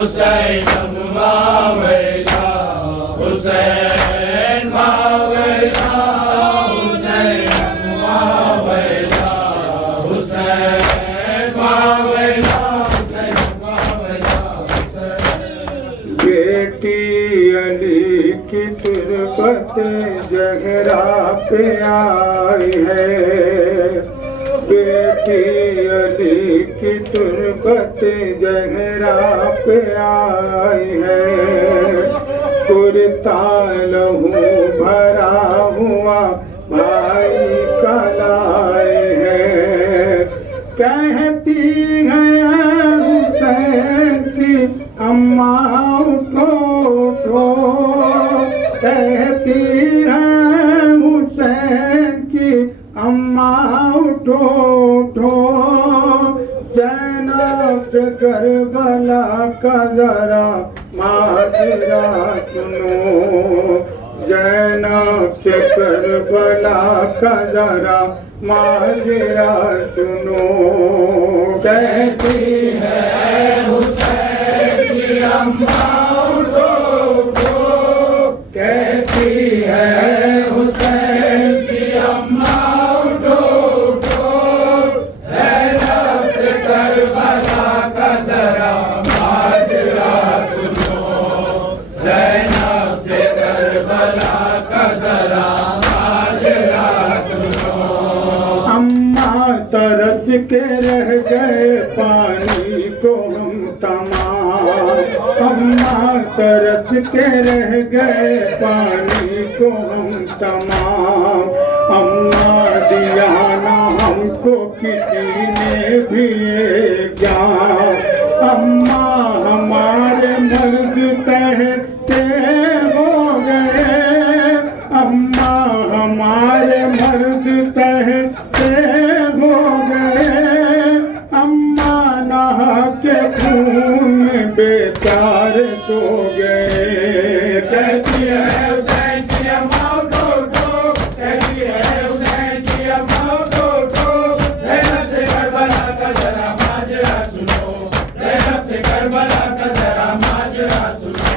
हुसैन मावैला हुसैन मावैला हुसैन मावैला हुसैन मावैला हुसैन मावैला बेटी अली की तुरबत जहरा पे आई है। बेटी अली की तुरबत जहरा पे आई है। कुर्ता लहू भरा हुआ भाई का लाए है। कहती है हुसैन की अम्मा उठो उठो। कहती है हुसैन की अम्मा उठो उठो। ज़ैनब से करबला का जरा माजरा सुनो। ज़ैनब से करबला का जरा माजरा सुनो। कहती है हुसैन की अम्मा उठो उठो। कहती है हुसैन की अम्मा उठो उठो। ज़ैनब से करबला का जरा माजरा सुनो। ज़ैनब से करबला का जरा माजरा सुनो। अम्मा तरस के रह गए पानी को हम तमाम। अम्मा तरस के रह गए पानी को हम तमाम। अम्मा दिया ना हमको किसी ने भी ज्ञान। अम्मा हमारे मर्द कहते हो गए। अम्मा हमारे मर्द कहते हो गए। अम्मा नहा के खून में बेकार सो गए। कहती है हुसैन की अम्मा उठो उठो। कहती है हुसैन की अम्मा उठो उठो। ज़ैनब से करबला का जरा माजरा सुनो। ज़ैनब से करबला का जरा माजरा सुनो।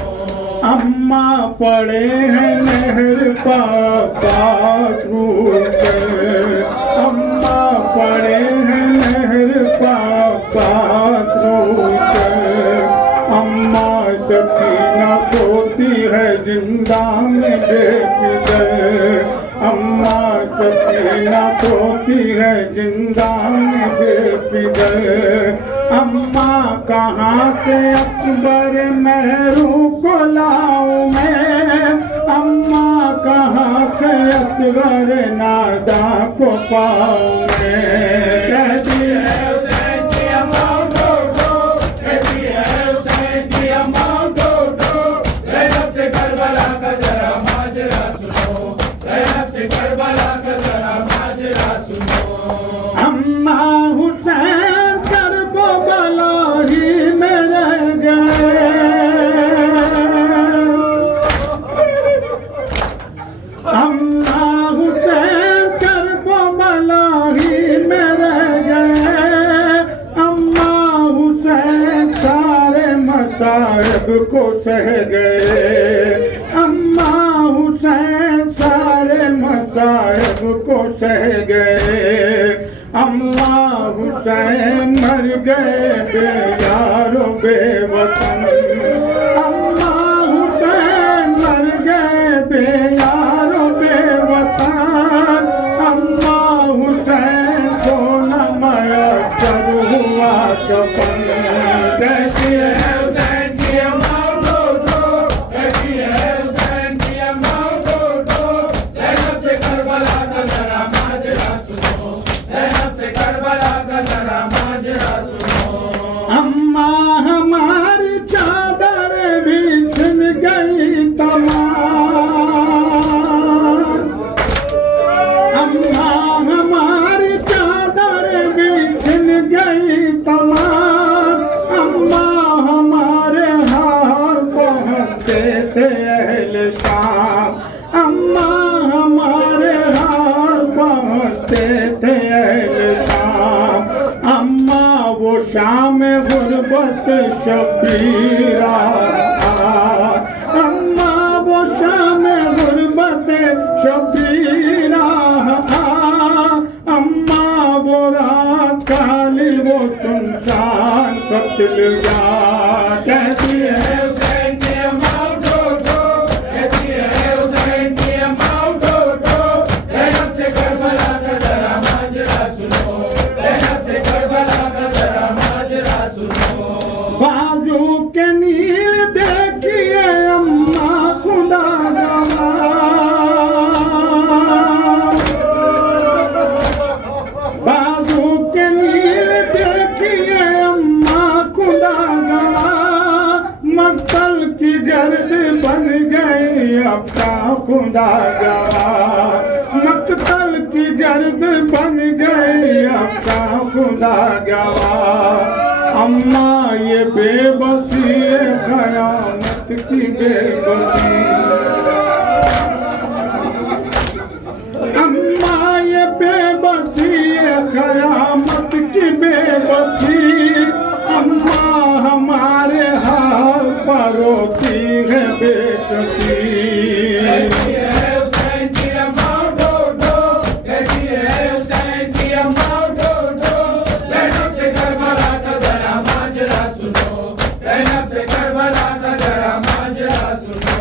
अम्मा पड़े हैं नहर पाक रूप। अम्मा पड़े हैं नहर पाक रूप। अम्मा सकीना सोती है जिंदा में बेफिक्र। अम्मा सकीना सोती है जिंदा में बेफिक्र। अम्मा कहाँ से अकबर मेहरू को लाऊं मैं। अम्मा कहाँ से अकबर नादा को पाऊं मैं। कहती है हुसैन की अम्मा उठो उठो। कहती है हुसैन की अम्मा उठो उठो। ज़ैनब से करबला का जरा माजरा सुनो। ज़ैनब से करबला का जरा माजरा सुनो। अम्मा हुसैन करबला ही में रह गए। अम्मा हुसैन करबला ही में रह गए। अम्मा हुसैन सारे मसाइब को सह गए। अम्मा हुसैन सारे मसाइब को सह गए। अम्मा हुसैन मर गए बेयारो बेवतन। अम्मा हुसैन मर गए बेयारो बेवतन। अम्मा हुसैन को न मयस्सर हुआ कफन। कहती है हुसैन की अम्मा उठो उठो। कहती है हुसैन की अम्मा उठो उठो। ज़ैनब से करबला का जरा माजरा सुनो। ज़ैनब से करबला का जरा माजरा सुनो। अम्मा हमारी चादर भी छिन गई तमाम। अम्मा हमारी चादर भी छिन गई तमाम। अम्मा हमारे हार पहुँचते थे अहले शाम। अम्मा हमारे हार पहुँचते थे अहले शाम। अम्मा वो शाम गुरबत गुर्बत शबीरा, अम्मा वो शाम गुर्बत शबीरा, अम्मा वो रात काली वो सुनसान कत्ल या कहती है हुसैन की अम्मा उठो उठो, कहती है हुसैन की अम्मा उठो उठो, ज़ैनब से करबला का जरा माजरा सुनो, ज़ैनब से करबला का जरा माजरा सुनो। बाजू के नील देखिए अम्मा खुदा बाजू के नील देखिए अम्मा खुदा मक्तल की गर्द बन गई अब का खुदा गवा, मक्तल की गर्द बन गई अब का खुदा गवा। अम्मा ये बेबसी है कयामत की बेबसी, अम्मा ये बेबसी है कयामत की बेबसी, अम्मा हमारे हाल पर रोती है बेकसी। कहती है हुसैन की अम्मा उठो उठो, कहती है हुसैन की अम्मा उठो उठो, ज़ैनब से करबला का जरा माजरा सुनो, ज़ैनब से करबला का जरा माजरा सुनो।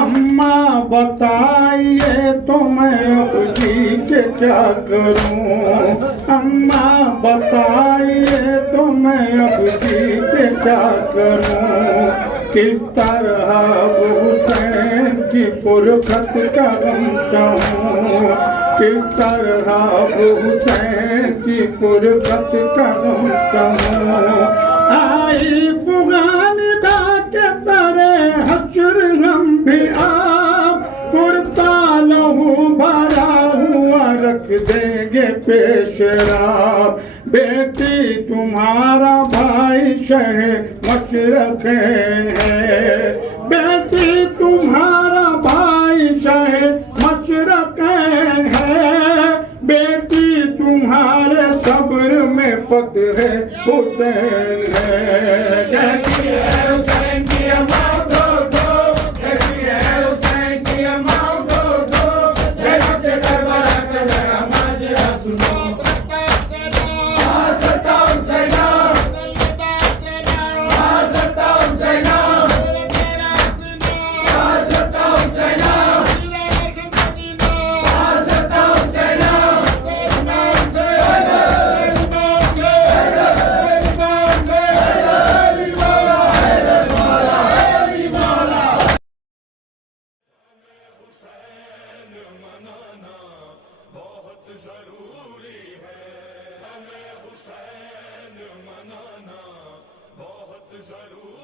अम्मा बताइए तो मैं अब जी के क्या करूं, अम्मा बताइए तो मैं अब जी के क्या करूं, किस तरह हुसैन की फुरकत का गम चाहूं, किस तरह हुसैन की फुरकत का गम चाहूं। आई पुगानिदा के तरे हश्र हम भी आप कुर्ता लहू भरा हुआ रख देंगे पेशराब, बेटी तुम्हारा भाई शह मशरक़ है, बेटी तुम्हारा भाई शह मशरक़ है, बेटी तुम्हारे सब्र में फख्र हुसैन है। कहती है हुसैन की अम्मा उठो उठो, कहती है हुसैन की अम्मा उठो उठो, ज़ैनब से करबला का जरा माजरा सुनो। आसरता हुसैना, आसरता हुसैना, आसरता हुसैना, आसरता हुसैना। जरूरी है हमें हुसैन मनाना बहुत जरूरी